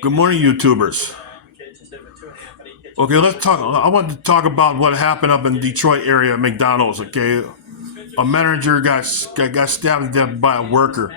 Good morning, YouTubers. Okay, let's talk. I want to talk about what happened up in Detroit area at McDonald's. Okay, a manager got stabbed to death by a worker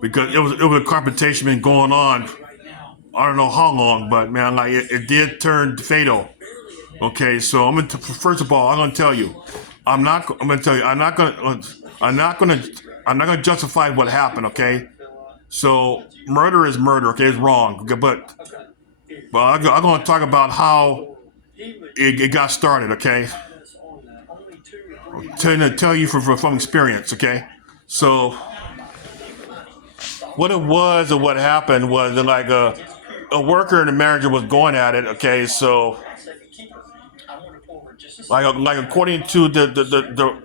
because it was a confrontation been going on. I don't know how long, but man, like it did turn fatal. Okay, so first of all, I'm gonna tell you, I'm gonna tell you, I'm not gonna, I'm not gonna justify what happened. Okay, so murder is murder. Okay, it's wrong. Okay, but I'm gonna talk about how it got started. Okay, tell you from experience. Okay, so what it was and what happened was that like a worker and a manager was going at it. Okay, so like according to the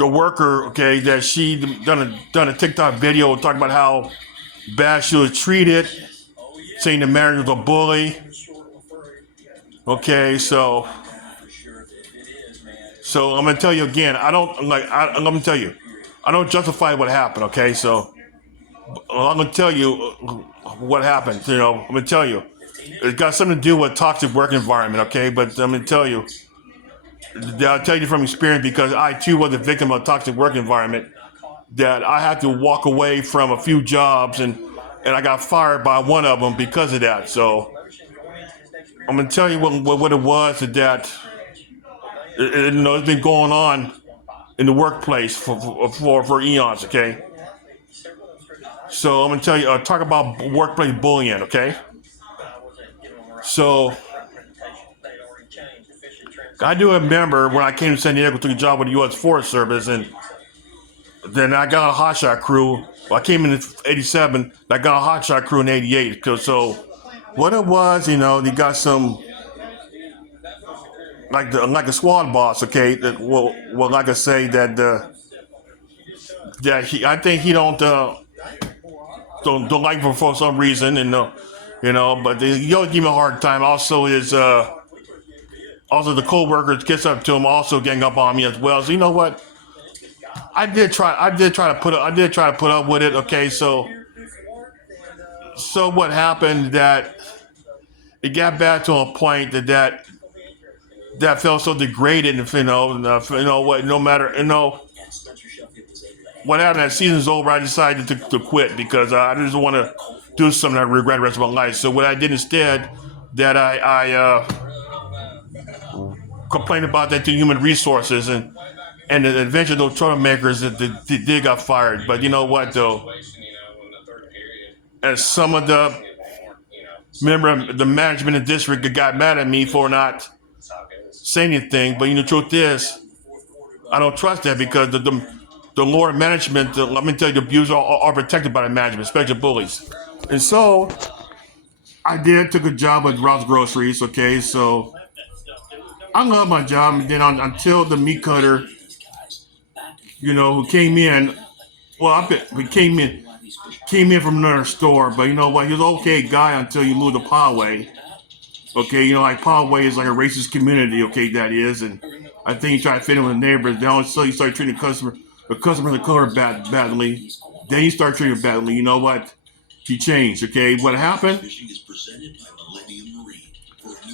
worker, okay, that she done a TikTok video talking about how bad she was treated, saying the manager was a bully. Okay, so I'm gonna tell you again. I don't like. I'm gonna tell you. I don't justify what happened. Okay, so I'm gonna tell you what happened. I'm gonna tell you. It's got something to do with toxic work environment. Okay, but I'm gonna tell you. I'll tell you from experience because I too was a victim of a toxic work environment. That I had to walk away from a few jobs and I got fired by one of them because of that. So I'm gonna tell you what it was that it's been going on in the workplace for eons. Okay, so I'm gonna tell you talk about workplace bullying. Okay, so I do remember when I came to San Diego, took a job with the U.S. Forest Service, and then I got a hotshot crew. Well, I came in '87. I got a hotshot crew in '88. So what it was, they got some like a squad boss. Okay, that well, like I say that I think he don't like him for some reason, and but he always give me a hard time. Also, also the co-workers gets up to him, also gang up on me as well. So you know what? I did try to put up with it. Okay, so what happened that it got back to a point that felt so degraded, and what, no matter what happened. That season's over. I decided to quit because I just want to do something I regret the rest of my life. So what I did instead, that I complained about that to human resources and eventually those troublemakers that did got fired. But you know what though, as some of the member of the management of the district got mad at me for not saying anything. But the truth is, I don't trust that because the lower management, let me tell you, the abusers are protected by the management, especially bullies. And so I took a job at Ralph's Groceries. Okay, so I love my job. And then until the meat cutter, who came in, we came in from another store. But you know what? He was an okay guy until you moved to Poway. Okay, like Poway is like a racist community. Okay, that is, and I think he tried to fit in with the neighbors. Then so he started treating the customer of the color badly. Then he started treating badly. You know what? He changed. Okay, what happened?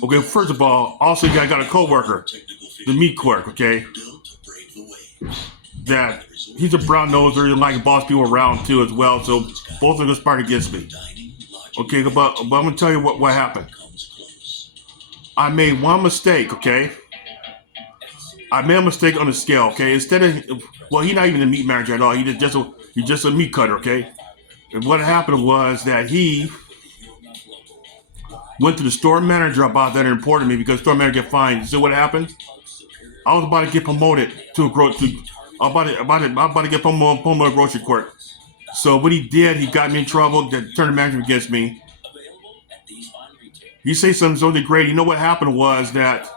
Okay, first of all, also I got a coworker, the meat clerk. Okay, that he's a brown noser. He like boss people around too as well. So both of them conspired against me. Okay, but I'm gonna tell you what happened. I made one mistake. Okay, I made a mistake on the scale. Okay, instead of he's not even a meat manager at all. He's just a meat cutter. Okay, and what happened was that he went to the store manager about that and reported me because the store manager got fined. See what happened? I was about to get promoted to a grocery. I'm about to get promoted to a grocery clerk. So what he did, he got me in trouble. That turned the manager against me. He say something so degrading. You know what happened was that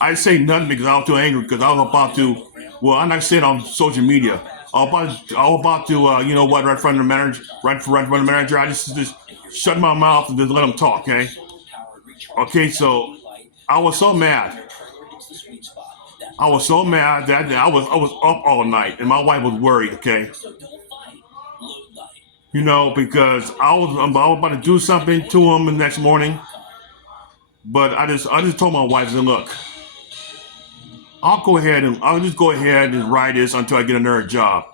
I say nothing because I was too angry because I was about to. Well, I'm not saying on social media. I was about to. Right in front of the manager, right in front of the manager. I just shut my mouth and just let him talk. Okay. Okay. So I was so mad. I was so mad that I was up all night and my wife was worried. Okay. because I was about to do something to him the next morning, but I just told my wife, I said, look, I'll just go ahead and ride this until I get another job.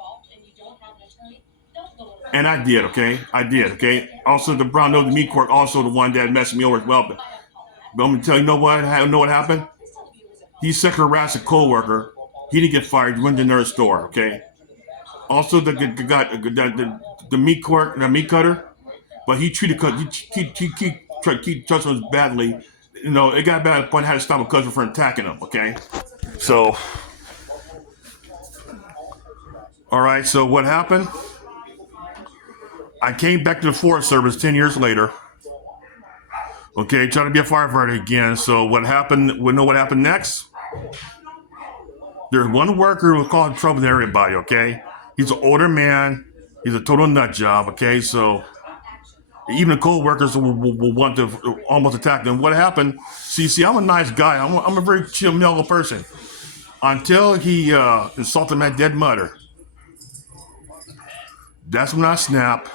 And I did, okay? I did, okay? Also, the brown nose meat court, also the one that messed me over as well. But I'm gonna tell you, know what happened? He sexually harassed a coworker. He didn't get fired. He went to another store, okay? Also, the meat court, the meat cutter, but he treated he touched us badly. It got bad at the point I had to stop a customer from attacking him, okay? So, all right. So what happened? I came back to the Forest Service 10 years later. Okay, trying to be a firefighter again. So what happened? We know what happened next. There's one worker who was causing trouble to everybody. Okay, he's an older man. He's a total nut job. Okay, so even the co-workers will want to almost attack them. What happened? See, I'm a nice guy. I'm a very chill, mellow person. Until he insulted my dead mother. That's when I snapped.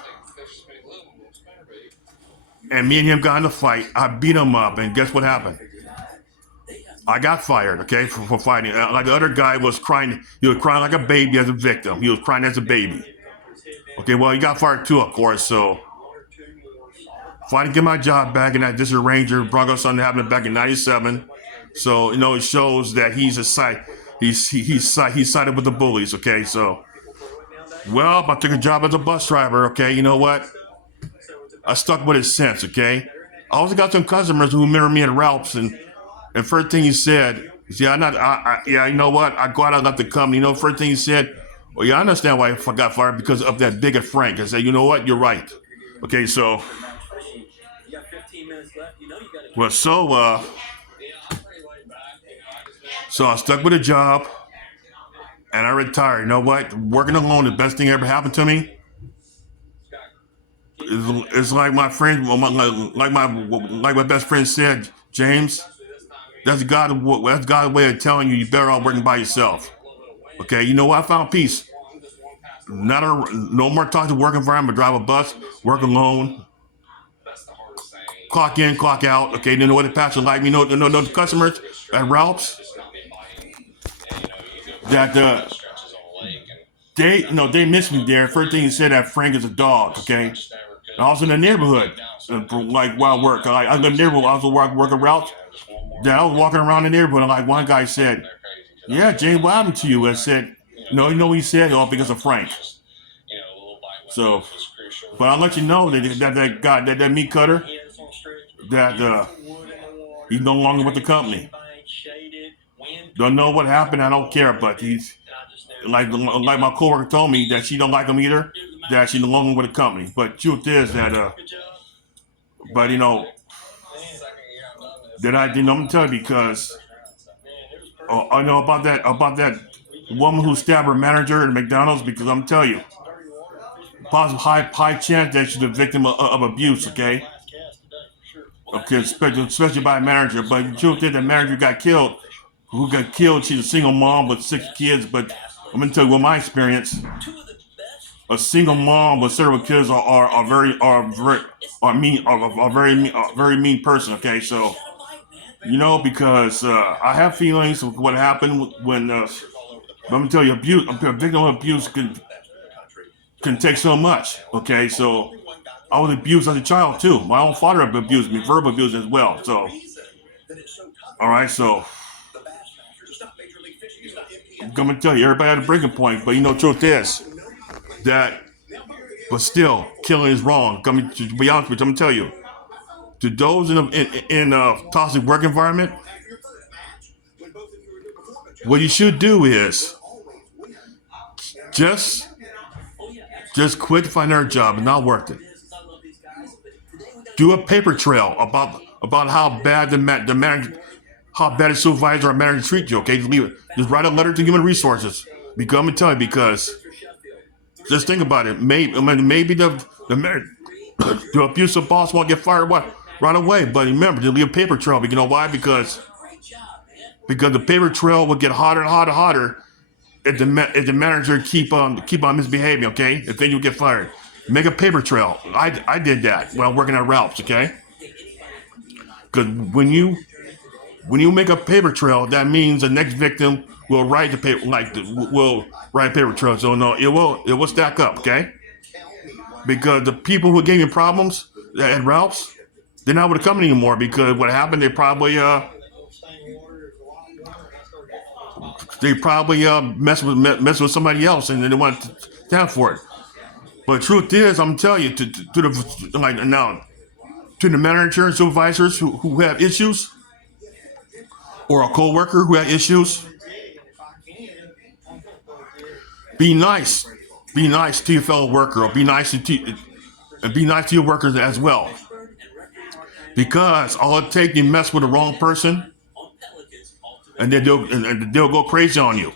And me and him got in a fight. I beat him up, and guess what happened? I got fired, okay, for fighting. Like the other guy was crying. He was crying like a baby as a victim. He was crying as a baby. Okay, well, he got fired too, of course. So, if I didn't get my job back in that district ranger, Bronco something happened back in '97. So, it shows that he's a side. He's sided with the bullies. Okay, so, well, I took a job as a bus driver. Okay, you know what? I stuck with it since. Okay, I also got some customers who remember me at Ralph's, and first thing he said, yeah, you know what? I go out and left the company. First thing he said, well, yeah, I understand why I got fired because of that bigot Frank. I said, you know what? You're right. Okay, so, well, so I stuck with a job and I retired. You know what? Working alone, the best thing ever happened to me. It's like my friend, like my best friend said, James. That's God's way of telling you better off working by yourself. Okay, you know what? I found peace. No more toxic work environment. Drive a bus, work alone, clock in, clock out. Okay, you know what the pastor like me. The customers at Ralph's that they miss me there. First thing he said that Frank is a dog. Okay, I was in the neighborhood like while I work. I live in the neighborhood. I also work at Ralph's. Then I was walking around the neighborhood and like one guy said, yeah, James, what happened to you? I said, no, you know what he said? Oh, because of Frank. So, but I'll let you know that guy, that meat cutter, that he's no longer with the company. Don't know what happened. I don't care, but he's like my coworker told me that she don't like him either. That she's no longer with the company. But truth is that, but that I didn't. I'm gonna tell you because I know about that woman who stabbed her manager at McDonald's because I'm telling you, possible high chance that she's a victim of abuse. Okay, especially by a manager. But the truth is, that manager got killed. Who got killed? She's a single mom with 6 kids. But I'm gonna tell you, what my experience, a single mom with several kids are very mean, very mean person. Okay, so. Because I have feelings of what happened when. But I'm gonna tell you, a victim of abuse can take so much. Okay, so I was abused as a child too. My own father abused me, verbal abuse as well. So, all right, so I'm gonna tell you, everybody had a breaking point, but truth is that, but still, killing is wrong. To be honest with you, I'm gonna tell you, to those in a toxic work environment, what you should do is just quit, find another job, and not work it. Do a paper trail about how bad the manager, how bad a supervisor or manager treat you. Okay, just leave it. Just write a letter to human resources. Because I'm gonna tell you, because just think about it. Maybe the the abusive boss won't get fired right away. But remember, to leave a paper trail. But you know why? Because the paper trail will get hotter and hotter and hotter if the manager keep on misbehaving. Okay, and then you'll get fired. Make a paper trail. I did that while working at Ralph's. Okay, because when you make a paper trail, that means the next victim will write the paper will write a paper trail. So no, it will stack up. Okay, because the people who gave me problems at Ralph's, they're not with the company anymore because what happened, they probably mess with somebody else and they want to stand for it. But the truth is, I'm telling you, to the like now to the manager and supervisors who have issues, or a coworker who has issues, be nice. Be nice to your fellow worker, or and be nice to your workers as well. Because all it takes, you mess with the wrong person, and then they'll go crazy on you.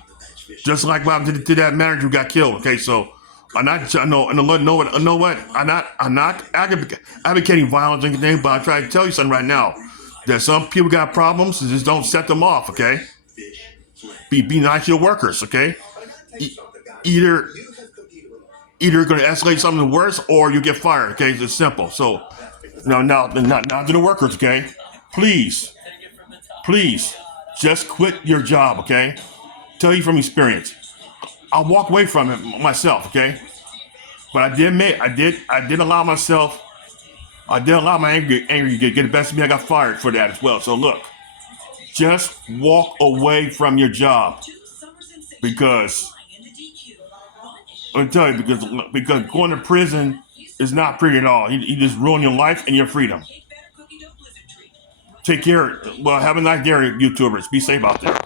Just like what happened to that manager who got killed. Okay, so I know what? I'm not advocating violence or anything, but I try to tell you something right now. That some people got problems, just don't set them off. Okay, be nice to your workers. Okay, either going to escalate something worse or you get fired. Okay, it's simple. So now to the workers. Okay, please, please, just quit your job. Okay, tell you from experience. I'll walk away from it myself. Okay, but I did allow myself. I did allow my anger to get the best of me. I got fired for that as well. So look, just walk away from your job because I'm telling you, because going to prison is not pretty at all. You just ruin your life and your freedom. Take care. Well, have a nice day, YouTubers. Be safe out there.